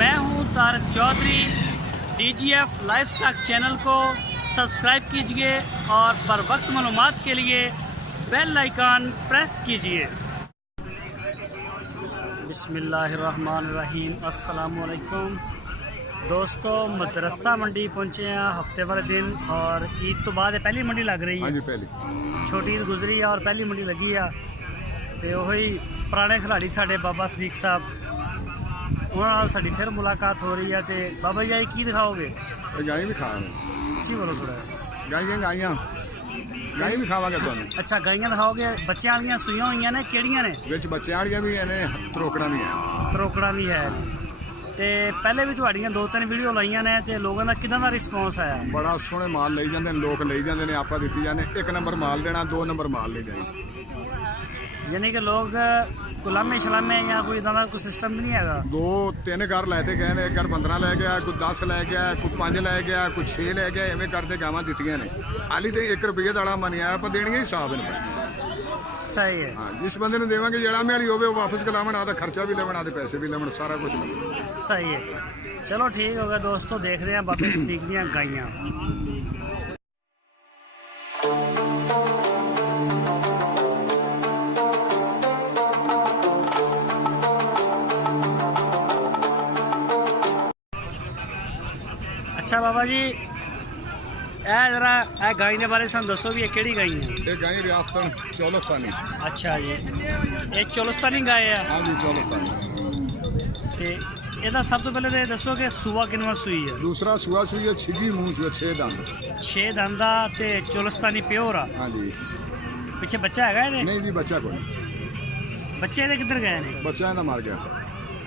मैं हूं Tarak Chaudhary. DGF lifestyle channel को सब्सक्राइब कीजिए और बर वक्त मालूमात के लिए बेल आइकन प्रेस कीजिए। बिस्मिल्लाहिर्रहमानिर्रहीम। अस्सलामुअलैकुम दोस्तों, मदरसा मंडी पहुंचे हैं हफ्ते वाले दिन और ईद तो बाद पहली मंडी लग रही है। पहली छोटी ईद गुजरी है और पहली मंडी लगी है। तो वही पुराने खिलाड़ी साढ़े बाबा सदीक साहब उन्होंने साड़ी फिर मुलाकात हो रही है। तो बाबा जी की दिखाओगे? गाई भी खा अच्छी बोलो थोड़ा। गाइयां भी खावांगे तुहानू। अच्छा, गाइयां दिखाओगे। बच्चों वाली सुइयां हुई ने केड़ियां ने? विच बच्चों वालियां भी ने, त्रोकड़ा भी है। त्रोकड़ा भी है। तो पहले भी तुहाड़ियां 2-3 वीडियो लाइया ने तो लोगों का किदां दा रिस्पॉन्स आया? बड़ा सोहने माल ले जाते हैं लोग, ले जाते हैं आपा दिती जाने। 1 नंबर माल देना, 2 नंबर माल ले जाना। यानी कि लोग गुलामे शलामे या कोई इदां दा कोई सिस्टम नहीं है? 2-3 घर लैते गए ने। एक घर 15 लै गया, कोई 10 लै गया, कोई 5 लै गया, कोई 6 लै गया। इवें करते गावां दित्तियां ने। हाली तो 1 रुपये का आड़ा मनी आया, पर देनियां ही हिसाब ने। सही है। हाँ, जिस बंदे ने देवांगे जड़ा में वाली होवे वो वापस कलावन, आधा खर्चा भी लेवन, आधे पैसे भी लेवन, सारा कुछ लेवन। सही है। चलो ठीक हो गया दोस्तों, देख रहे हैं बाबा सदीक दियां गाइयां। अच्छा बाबा जी, जरा गाय के बारे सानू दसो भी केड़ी गाय है? ये गाय रियासतन चौलस्तानी। अच्छा जी, ये चौलस्तानी गाय है? हाँ जी, चौलस्तानी। ਇਹਦਾ ਸਭ ਤੋਂ ਪਹਿਲੇ ਦੱਸੋ ਕਿ ਸੂਆ ਕਿੰਨਵਾਂ ਸੂਈ ਹੈ? दूसरा सुआ सुई है, छिगी मूंछ है, 6 दंद। 6 ਦੰਦਾ ਤੇ ਚੌਲਸਤਾਨੀ ਪਿਓਰ ਆ। हाँ जी। ਪਿੱਛੇ ਬੱਚਾ ਹੈਗਾ ਇਹਦੇ? नहीं जी, बच्चा कोई। ਬੱਚੇ ਇਹਦੇ ਕਿੱਧਰ ਗਏ ਨੇ? बच्चा इहदा मर गया।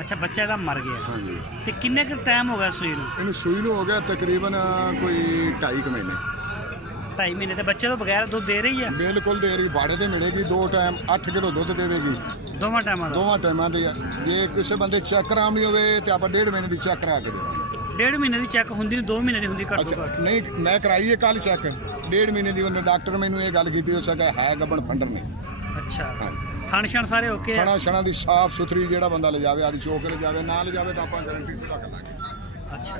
ਅੱਛਾ, ਬੱਚਾ ਇਹਦਾ ਮਰ ਗਿਆ। हाँ जी। ਤੇ ਕਿੰਨੇ ਕੁ ਟਾਈਮ ਹੋ ਗਿਆ ਸੂਈ ਨੂੰ? इन्हू सूई नू हो गया तकरीबन कोई 2.5 महीने। 2.5 ਮਹੀਨੇ ਤੇ ਬੱਚੇ ਤੋਂ ਬਗੈਰ ਦੁੱਧ ਦੇ ਰਹੀ ਹੈ? बिल्कुल दे रही, बाड़े ते मिलेगी। 2 टाइम 8 किलो दुध दे देगी। ਦੋਵਾਂ ਟਾਈਮਾਂ ਦਾ? दोवां टाइमां दे। जे किसी बंदे चेक करानी होवे ते आप 1.5 महीने की चेक करा के देवांगे। 1.5 ਮਹੀਨੇ ਦੀ ਚੈੱਕ ਹੁੰਦੀ, 2 ਮਹੀਨੇ ਦੀ ਹੁੰਦੀ ਘੱਟ ਤੋਂ अच्छा ਘੱਟ? नहीं, मैं कराई है कल चेक। 1.5 महीने की उन्हें डॉक्टर मैनू ये गल की है गबन फंडर ने। ਅੱਛਾ, हाँ। ਖਾਣ ਛਣ ਸਾਰੇ ਓਕੇ ਆ? खाना छना की साफ सुथरी, जो बंदा ले जाए आदि चौक ले जाए, ना ले जाए तो आप गारंटी पता कर लाँगे। अच्छा,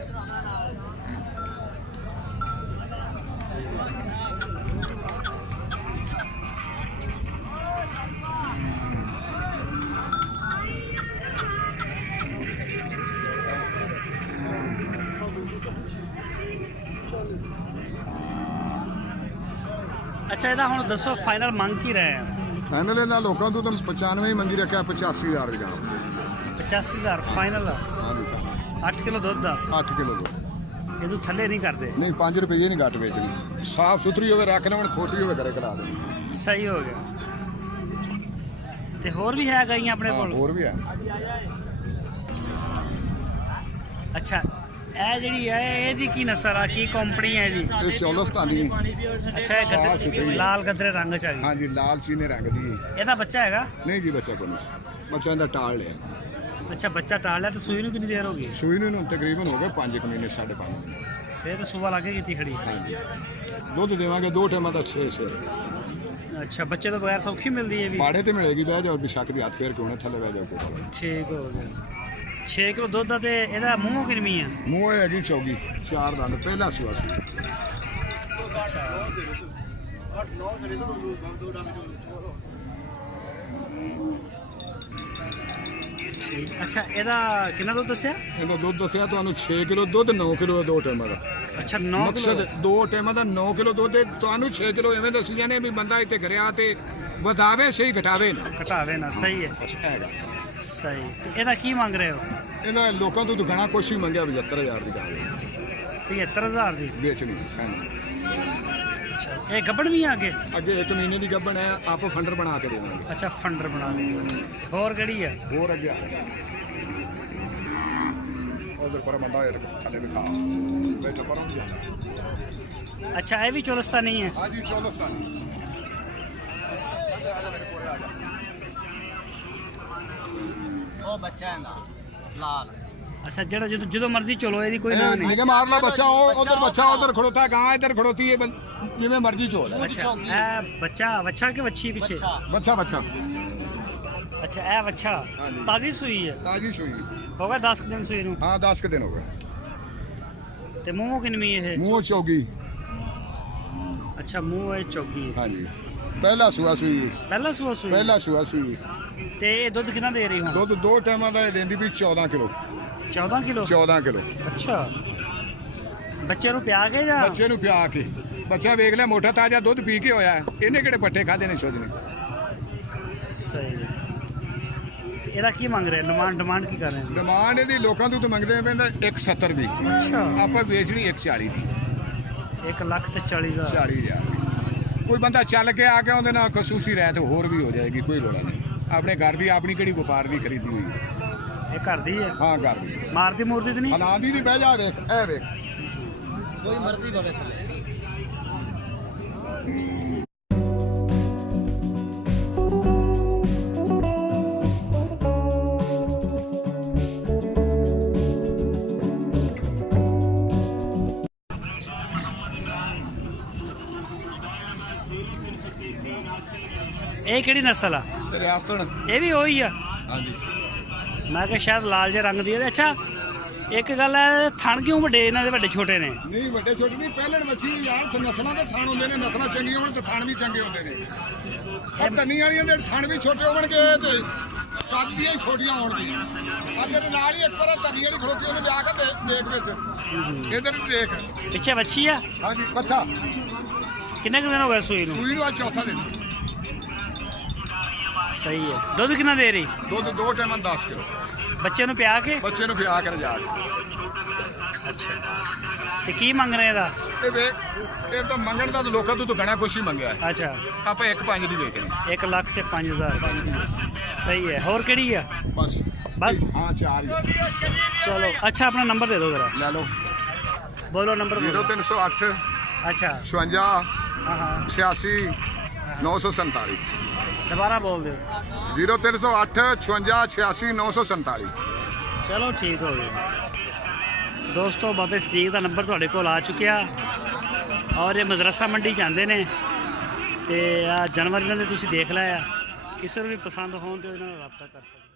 अच्छा ਇਹਦਾ ਹੁਣ ਦੱਸੋ ਫਾਈਨਲ ਮੰਗ ਕੀ ਰਹੇ ਆ? फाइनल इन्होंने लोगों तो 95 ही मंगी रखा, 85,000 की जान। 85,000 फाइनल आ? हाँ जी साहब। 8 किलो ਦੁੱਧ ਦਾ? 8 किलो दो। ਇਹਨੂੰ ਥੱਲੇ ਨਹੀਂ ਕਰਦੇ? नहीं, 5 रुपये नहीं घट बेचनी। साफ सुथरी हो रख लेवन, खोटी हो करे करा दे। ਸਹੀ ਹੋ ਗਿਆ। ਤੇ ਹੋਰ ਵੀ ਹੈ ਗਾਈਆਂ ਆਪਣੇ ਕੋਲ? और भी है। ਅੱਛਾ, ਇਹ ਜਿਹੜੀ ਹੈ ਇਹਦੀ ਕੀ ਨਸਲ ਆ, ਕੀ ਕੰਪਨੀ ਹੈ ਇਹਦੀ? ये चौलस्तानी। ਅੱਛਾ, ਇਹ ਗੱਦਰੇ ਲਾਲ ਗੱਦਰੇ ਰੰਗ ਚ ਆ ਗਈ। हाँ जी, लाल चीने रंग दी। ਇਹਦਾ ਬੱਚਾ ਹੈਗਾ? नहीं जी, बच्चा को नहीं। बच्चा इनका टाल लिया। ਅੱਛਾ, ਬੱਚਾ ਟਾਲ ਲਿਆ। ਤੇ ਸੂਈ ਨੂੰ ਕਿੰਨੀ ਦੇਰ ਹੋ ਗਈ? सूई नू तकरीबन हो गए 5 महीने, 5.5 महीने। ਫੇਰ ਤਾਂ ਸੂਬਾ ਲੱਗੇ ਕੀਤੀ ਖੜੀ। हाँ जी। दुध देवांगे 2 टाइम का 6 से। ਅੱਛਾ, ਬੱਚੇ ਤੋਂ ਬਗੈਰ ਸੌਖੀ ਮਿਲਦੀ ਹੈ ਵੀ? बाड़े तो मिलेगी, बह जाओ बेशक भी हाथ फेर के होने थले बह जाओ को। ਠੀਕ ਹੋ ਗਿਆ। 6 ਕਿਲੋ ਦੁੱਧ ਦਾ। ਤੇ ਇਹਦਾ ਮੂੰਹ ਕਿੰਨੀ ਆ? मूँह हैगी चौगी, 4 दंद, पहला सुआ सी। ਅੱਛਾ, ਅੱਛਾ, ਇਹਦਾ ਕਿੰਨਾ ਦੁੱਧ ਦੱਸਿਆ? इनका दुध दसिया तो 6 किलो दुध, 9 किलो 2 टाइम का। ਅੱਛਾ, 9 मकसद ਕਿਲੋ। 2 टाइम का 9 किलो दुध है। तो 6 किलो इवें दसी जाने भी बंदा इतने घरिया तो वधावे सही घटावे ना। ਘਟਾਵੇ ਨਾ। ਸਹੀ ਹੈ, हैगा। ਸਹੀ। ਤੇ ਇਹਦਾ ਕੀ ਮੰਗ ਰਹੇ ਹੋ? इन्हें लोगों तो दुकाना कुछ ही मंगया 75,000 की गाय 75,000 ਦੀ? बेचनी है। ਅੱਛਾ, ਇਹ ਗੱਬੜ ਵੀ ਆ ਅੱਗੇ? अगे 1 महीने की गब्बन है, आप फंडर बना के देना। ਅੱਛਾ, ਫੰਡਰ ਬਣਾ ਦੇ। ਹੋਰ ਕਿਹੜੀ ਹੈ? और अगे उधर पर बंदा थले बिठा बैठा पर जाना। अच्छा, ਇਹ ਵੀ ਚੌਲਸਤਾਨੀ ਹੈ? हाँ जी, चौलस्तानी। ਉਹ ਬੱਚਾ ਇਹਦਾ ਲਾਲ। अच्छा, जरा जो मर्जी चलो, यदि कोई ना नहीं। निके मार ला बच्चा, उधर बच्चा उधर खड़ोता है, गां इधर खड़ोती है, जिवें मर्जी चोल। अच्छा, बच्चा बच्चा के बच्ची पीछे? बच्चा बच्चा। ਅੱਛਾ ਇਹ ਵੱਛਾ ਹਾਂਜੀ। ਤਾਜ਼ੀ ਸੂਈ ਹੈ, ਤਾਜੀ ਸੂਈ। ਹੋ ਗਿਆ 10 ਦਿਨ ਸੂਈ ਨੂੰ। ਹਾਂ 10 ਕੁ ਦਿਨ ਹੋ ਗਏ। ਤੇ ਮੂੰਹ ਕਿੰਨਵੀਂ ਇਹ? ਮੂੰਹ ਚੌਗੀ। ਅੱਛਾ ਮੂੰਹ ਇਹ ਚੌਗੀ ਹੈ। ਹਾਂਜੀ ਪਹਿਲਾ ਸੂਆ ਸੂਈ। ਪਹਿਲਾ ਸੂਆ ਸੂਈ? ਪਹਿਲਾ ਸੂਆ ਸੂਈ। ਤੇ ਇਹ ਦੁੱਧ ਕਿੰਨਾ ਦੇ ਰਹੀ ਹੁਣ? ਦੁੱਧ 2 ਟਾਈਮਾਂ ਦਾ ਇਹ ਦਿੰਦੀ ਵੀ 14 ਕਿਲੋ। 14 ਕਿਲੋ? 14 ਕਿਲੋ। ਅੱਛਾ ਬੱਚੇ ਨੂੰ ਪਿਆ ਕੇ ਜਾਂ? ਬੱਚੇ ਨੂੰ ਪਿਆ ਕੇ। ਬੱਚਾ ਵੇਖ ਲਿਆ ਮੋਟਾ ਤਾਜ਼ਾ ਦੁੱਧ ਪੀ ਕੇ ਹੋਇਆ। ਇਹਨੇ ਕਿਹੜੇ ਪੱਠੇ ਖਾਦੇ ਨੇ ਸ਼ੁੱਧ ਨੇ। ਸਹੀ ਹੈ। ਤੇ ਇਹਦਾ ਕੀ ਮੰਗ ਰਹੇ? ਡਿਮਾਂਡ ਕੀ ਕਰ ਰਹੇ ਨੇ? ਡਿਮਾਂਡ ਇਹਦੀ ਲੋਕਾਂ ਤੋਂ ਤਾਂ ਮੰਗਦੇ ਪੈਂਦਾ 170 ਦੀ। ਅੱਛਾ ਆਪਾਂ ਵੇਚਣੀ 140 ਦੀ। 1,40,000। 40,000। ਕੋਈ ਬੰਦਾ ਚੱਲ ਕੇ ਆ ਕੇ ਉਹਦੇ ਨਾਲ ਖਸੂਸੀ ਰਹਿ ਤੇ ਹੋਰ ਵੀ ਹੋ ਜਾਏਗੀ, ਕੋਈ ਲੋੜ ਨਹੀਂ। ਆਪਣੇ ਘਰ ਦੀ ਆਪਣੀ ਕਿਹੜੀ ਵਪਾਰ ਦੀ ਖਰੀਦੀ ਹੋਈ ਹੈ। ਇਹ ਘਰ ਦੀ ਹੈ? ਹਾਂ ਘਰ ਦੀ। ਮਾਰਦੀ ਮੂਰਦੀ ਤੇ ਨਹੀਂ? ਹਲਾਂਦੀ ਦੀ ਬਹਿ ਜਾ ਵੇਖ ਇਹ ਵੇਖ। कोई मर्जी भवे थले। ਇਹ ਕਿਹੜੀ ਨਸਲ ਆ? ਰਿਆਸਤਨ। ਇਹ ਵੀ ਉਹੀ ਆ? ਹਾਂਜੀ। ਮੈਂ ਕਿਹਾ ਸ਼ਾਇਦ ਲਾਲ ਜਿਹੇ ਰੰਗ ਦੀ ਹੈ। ਅੱਛਾ ਇੱਕ ਗੱਲ ਹੈ, ਥਣ ਕਿਉਂ ਵੱਡੇ ਇਹਨਾਂ ਦੇ ਵੱਡੇ ਛੋਟੇ ਨੇ? ਨਹੀਂ ਵੱਡੇ ਛੋਟੇ ਨਹੀਂ, ਪਹਿਲਣ ਮੱਛੀ ਯਾਰ ਤੇ ਨਸਲਾਂ ਦੇ ਥਣ ਹੁੰਦੇ ਨੇ। ਨਸਲਾਂ ਚੰਗੀਆਂ ਹੋਣ ਤੇ ਥਣ ਵੀ ਚੰਗੇ ਹੁੰਦੇ ਨੇ। ਆ ਤੰਨੀ ਵਾਲੀਆਂ ਦੇ ਥਣ ਵੀ ਛੋਟੇ ਹੋਣਗੇ ਤੇ ਕਾਦੀਆਂ ਹੀ ਛੋਟੀਆਂ ਹੋਣਗੀਆਂ। ਆ ਤੇਰੇ ਨਾਲ ਹੀ ਇੱਕ ਵਾਰ ਤੰਨੀ ਵਾਲੀ ਖੜੋਤੀ ਉਹਨੂੰ ਲਿਆ ਕੇ ਦੇਖ ਵਿੱਚ ਇਧਰ ਦੇਖ। ਪਿੱਛੇ ਵੱਛੀ ਆ? ਹਾਂਜੀ ਬੱਚਾ। ਕਿੰਨੇ ਕੁ ਦਿਨ ਹੋ ਗਏ ਸੂਈ ਨੂੰ? ਸੂਈ ਨੂੰ ਅੱਜ ਚੌਥਾ ਦਿਨ। ਸਹੀ ਹੈ। ਦੁੱਧ ਕਿੰਨਾ ਦੇ ਰਹੀ? ਦੁੱਧ 2 ਟਾਈਮਾਂ 10 ਕਿਲੋ। ਬੱਚੇ ਨੂੰ ਪਿਆ ਕੇ? ਬੱਚੇ ਨੂੰ ਪਿਆ ਕੇ ਜਾ ਕੇ। ਅੱਛਾ ਤੇ ਕੀ ਮੰਗ ਰਹੇ ਇਹਦਾ? ਇਹ ਵੇਖ ਇਹ ਤਾਂ ਮੰਗਣ ਦਾ ਤਾਂ ਲੋਕਾਂ ਤੋਂ ਘਣਾ ਕੁਛ ਹੀ ਮੰਗਿਆ। ਅੱਛਾ ਆਪਾਂ 1.5 ਦੀ ਵੇਚਣੀ। 1,05,000। ਸਹੀ ਹੈ। ਹੋਰ ਕਿਹੜੀ ਆ? ਬਸ ਬਸ? ਹਾਂ 4 ਹੀ। ਚਲੋ ਅੱਛਾ ਆਪਣਾ ਨੰਬਰ ਦੇ ਦਿਓ ਜ਼ਰਾ। ਲੈ ਲਓ। ਬੋਲੋ ਨੰਬਰ ਬੋਲੋ। 0308 ਅੱਛਾ 56 ਹਾਂ ਹਾਂ 86 947। ਦੁਬਾਰਾ ਬੋਲ ਦਿਓ। 0308 56 86 947। ਚਲੋ ਠੀਕ ਹੋ ਗਿਆ ਦੋਸਤੋ। ਬਾਬੇ ਸਦੀਕ ਦਾ ਨੰਬਰ ਤੁਹਾਡੇ ਕੋਲ ਆ ਚੁੱਕਿਆ ਔਰ ਇਹ ਮਦਰਸਾ ਮੰਡੀ ਜਾਂਦੇ ਨੇ ਤੇ ਆ ਜਾਨਵਰ ਇਹਨਾਂ ਦੇ ਤੁਸੀਂ ਦੇਖ ਲਿਆ। ਕਿਸੇ ਨੂੰ ਵੀ ਪਸੰਦ ਹੋਣ ਤੇ ਇਹਨਾਂ ਨਾਲ ਰਾਬਤਾ ਕਰ ਸਕਦੇ।